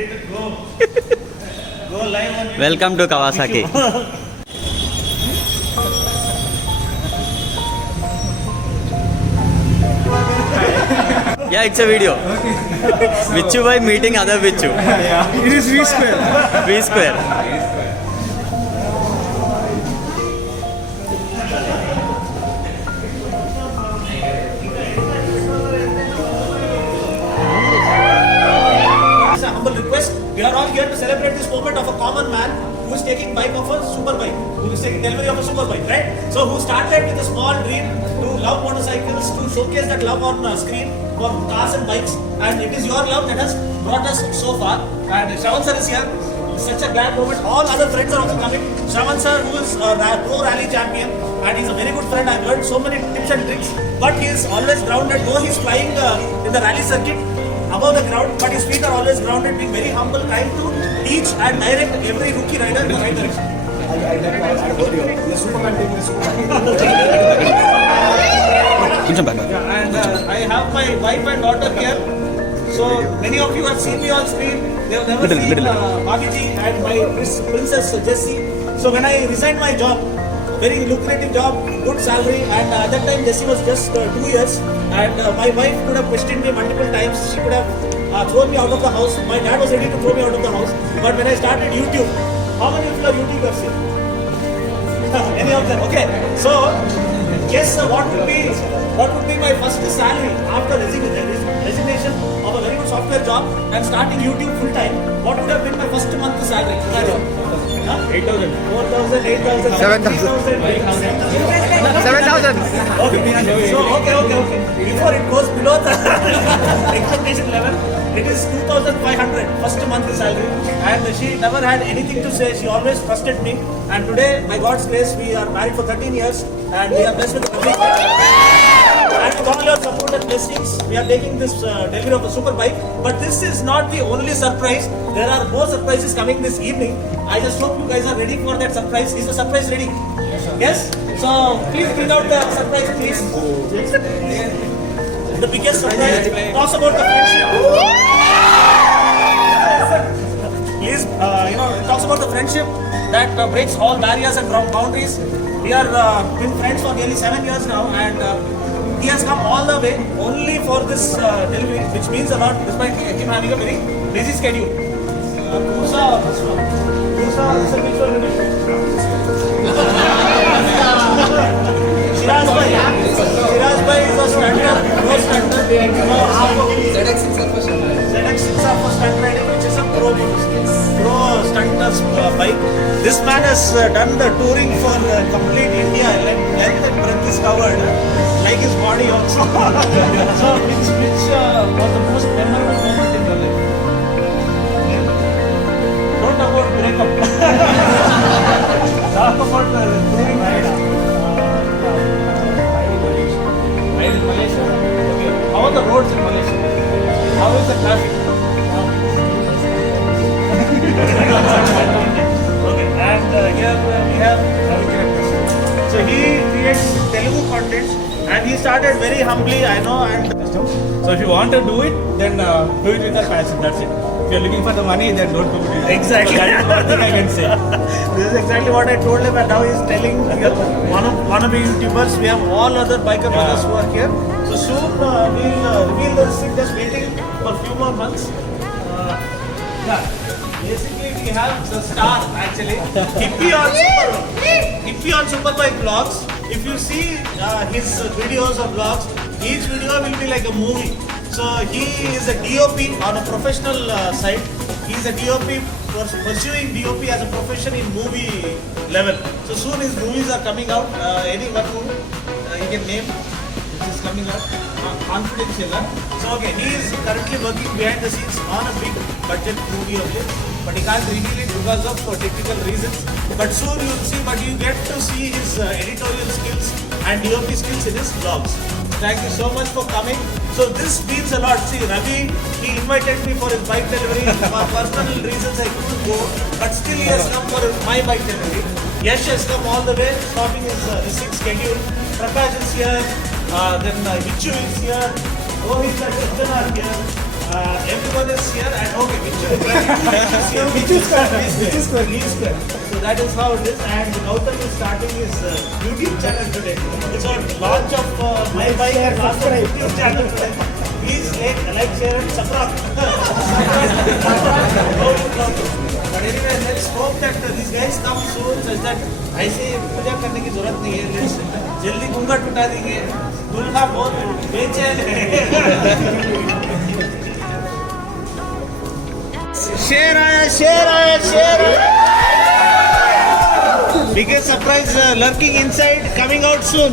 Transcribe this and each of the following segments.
ready to go. Go live on YouTube. Welcome to Kawasaki. Yeah, it's a video. Vichu by meeting other Vichu. Yeah. It is V square. V square. It's a humble request. We are all here to celebrate this moment of a common man who is taking bike of a super bike, who is taking delivery of a super bike, right? So who started with a small dream to love motorcycles, to showcase that love on screen for cars and bikes, and it is your love that has brought us so far. And Shravan sir is here. It's such a glad moment. All other friends are also coming. Shravan sir, who is a pro rally champion, and he's a very good friend. I've learned so many tips and tricks, but he is always grounded. Though he's flying in the rally circuit above the ground, but his feet are always grounded, being very humble, trying to teach and direct every rookie rider in the right direction. And I have my wife and daughter here. So many of you have seen me on screen. They have never seen Bhabiji and my princess Jessie. So when I resigned my job, very lucrative job, good salary, and at that time Jessie was just 2 years, and my wife could have questioned me multiple times. She could have thrown me out of the house. My dad was ready to throw me out of the house, but when I started YouTube, how many people are YouTubers here? Any of them? Okay. So guess what would be my first salary after resignation of a very good software job and starting YouTube full time? What would have been my first month's salary? 8,000. 4,000, 8,000, 7,000. 7,000. Okay. So, okay. Before it goes below the expectation level, it is 2,500 first month's salary. And she never had anything to say. She always trusted me. And today, by God's grace, we are married for 13 years and we are blessed with a family. And with all your support and blessings, we are taking this delivery of a super bike. But this is not the only surprise. There are more surprises coming this evening. I just hope you guys are ready for that surprise. Is the surprise ready? Yes? So please bring out the surprise, please. The biggest surprise. Talks about the friendship. Please, it talks about the friendship that breaks all barriers and boundaries. We are been friends for nearly 7 years now, and he has come all the way only for this delivery, which means a lot despite him having a very busy schedule. Musa, this is a picture of Shiraz Bhai is a standard, pro standard. ZX6 are for stunt riding, which is a pro stunters bike. This man has done the touring for complete India. Length and breadth is covered, like his body also. So, which was the most memorable moment in your life? Don't talk about breakup. Talk about the touring ride. Ride in Malaysia. Okay. How are the roads in Malaysia? How is the traffic? Okay. And here we have Ravi. So he creates Telugu content, and he started very humbly, I know. And so if you want to do it, then do it with a passion. That's it. If you're looking for the money, then don't do it. Exactly. So that is one thing I can say. This is exactly what I told him, and now he's telling wannabe YouTubers. We have all other biker brothers who are here. So soon we'll reveal this thing. Just waiting for a few more months. Basically, we have the star actually. Hippie on Superbike vlogs. If you see his videos or vlogs, each video will be like a movie. So he is a DOP on a professional side. He is a DOP pursuing DOP as a profession in movie level. So soon his movies are coming out. Any one movie you can name which is coming out. Confidential. So okay, he is currently working behind the scenes on a big budget movie of his, but he can't reveal it because of technical reasons. But soon you will see, but you get to see his editorial skills and DOP skills in his vlogs. Thank you so much for coming. So this means a lot. See, Ravi, he invited me for his bike delivery. For personal reasons I couldn't go, but still he has come for my bike delivery. Yash has come all the way, stopping his recent schedule. Prakash is here, then Vichu is here, Rohit and Krishnan are here. everyone is here and okay, which is square. So that is how it is. And Goutham is starting his YouTube channel today. It's on launch of my bike and launch of YouTube channel today. Please like, share and subscribe. But anyway, let's hope that these guys come soon such that ऐसे पूजा करने की जरूरत नहीं है. Let's जल्दी घूंघट उठा देंगे. दुल्हा बहुत बेचैन है. शेर आया. Biggest surprise lurking inside, coming out soon.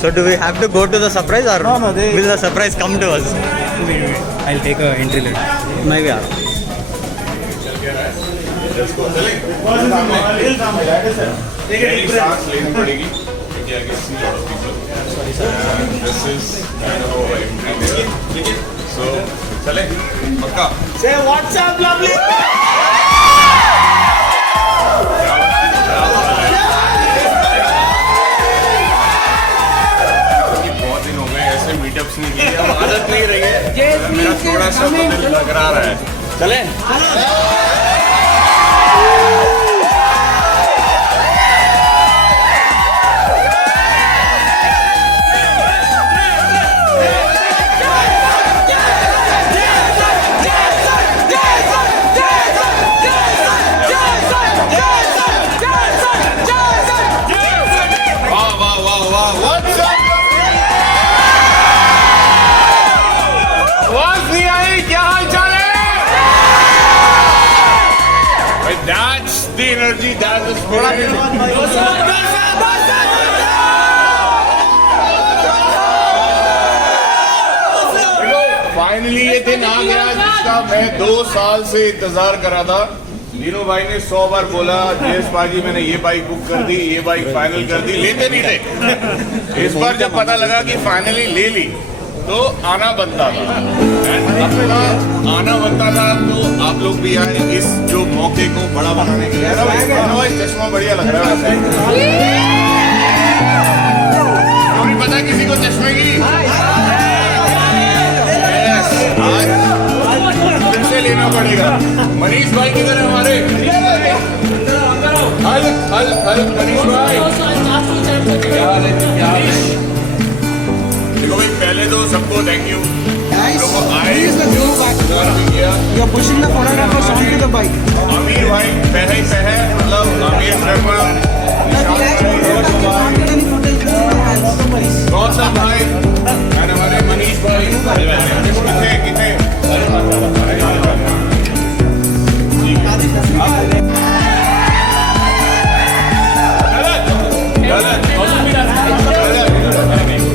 So do we have to go to the surprise or No, will the surprise come to us? I'll take a entry later. Maybe. सांस लेनी पड़ेगी क्योंकि I can see a lot of people. And this is kind of how I'm breathing. So चले पक्का. Say what's up, lovely. बहुत दिन हो गए ऐसे मीटअप्स नहीं किए. अब आदत नहीं रही है. मेरा थोड़ा सा दिल लग रहा है. चले. That's the energy, that's the spirit. Finally ये दिन आ गया जिसका मैं 2 साल से इंतजार कर रहा था. लीनो भाई ने 100 बार बोला जयेश बाजी मैंने ये बाइक बुक कर दी, ये बाइक फाइनल कर दी, लेते नहीं थे. इस बार जब पता लगा कि फाइनली ले ली तो आना बनता था. अपना आना बनता था तो आप लोग भी आए इस जो मौके को बड़ा बनाने के लिए. भाई चश्मा बढ़िया लग रहा है. स्टोरी पता है किसी को चश्मे की? आज फिर से लेना पड़ेगा. मनीष भाई किधर है हमारे? हल मनीष भाई. देखो भाई पहले तो सबको थैंक यू. लोगों को आए किया. You're pushing the photographers onto the bike. Aamir भाई पहले मतलब आमिर शर्मा, गौतम भाई और हमारे मनीष भाई कितने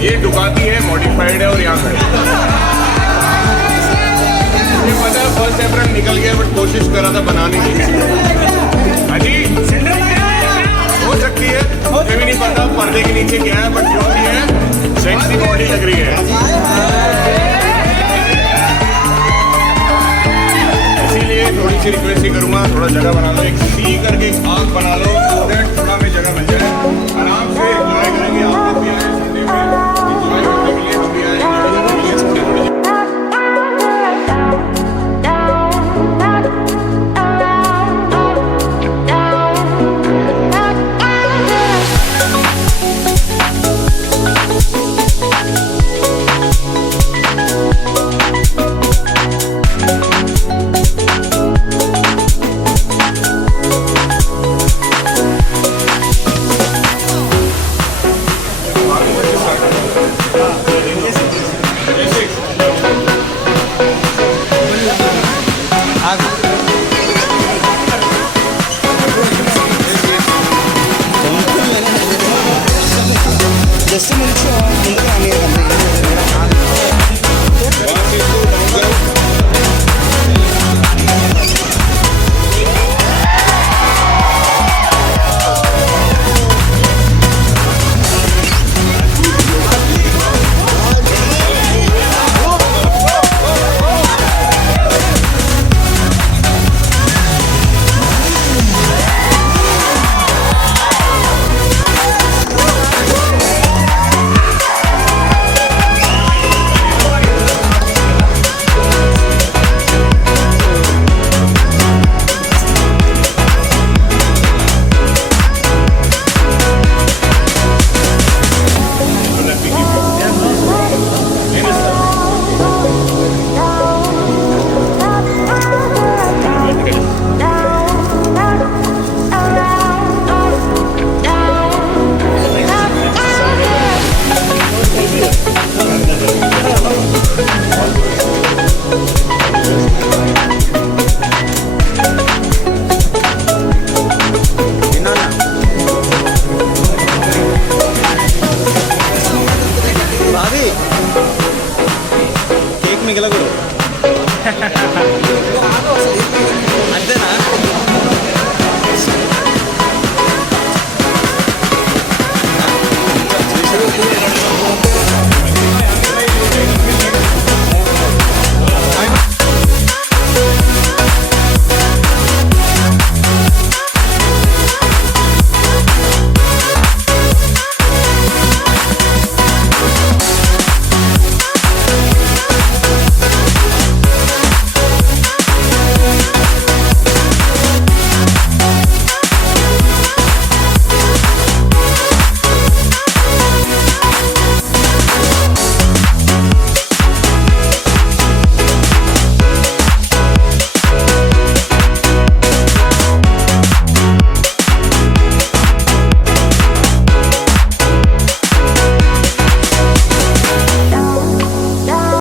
ये डुकाती है, मॉडिफाइड है और यहाँ खड़ी. मुझे पता है फर्स्ट अप्रैल निकल गया बट कोशिश कर रहा था बनाने की. अजी हो सकती है मुझे भी नहीं पता पर्दे के नीचे क्या है बट जो भी है सेक्सी बॉडी लग रही है. इसीलिए थोड़ी सी रिक्वेस्ट ही करूँगा थोड़ा जगह बना लो. एक सी करके एक आँख बना लो थोड़ा में जगह मिल जाए. आराम से एंजॉय करेंगे. आप लोग भी आए संडे में एंजॉय करने के लिए हम भी आए. भाभी केक मिगला करो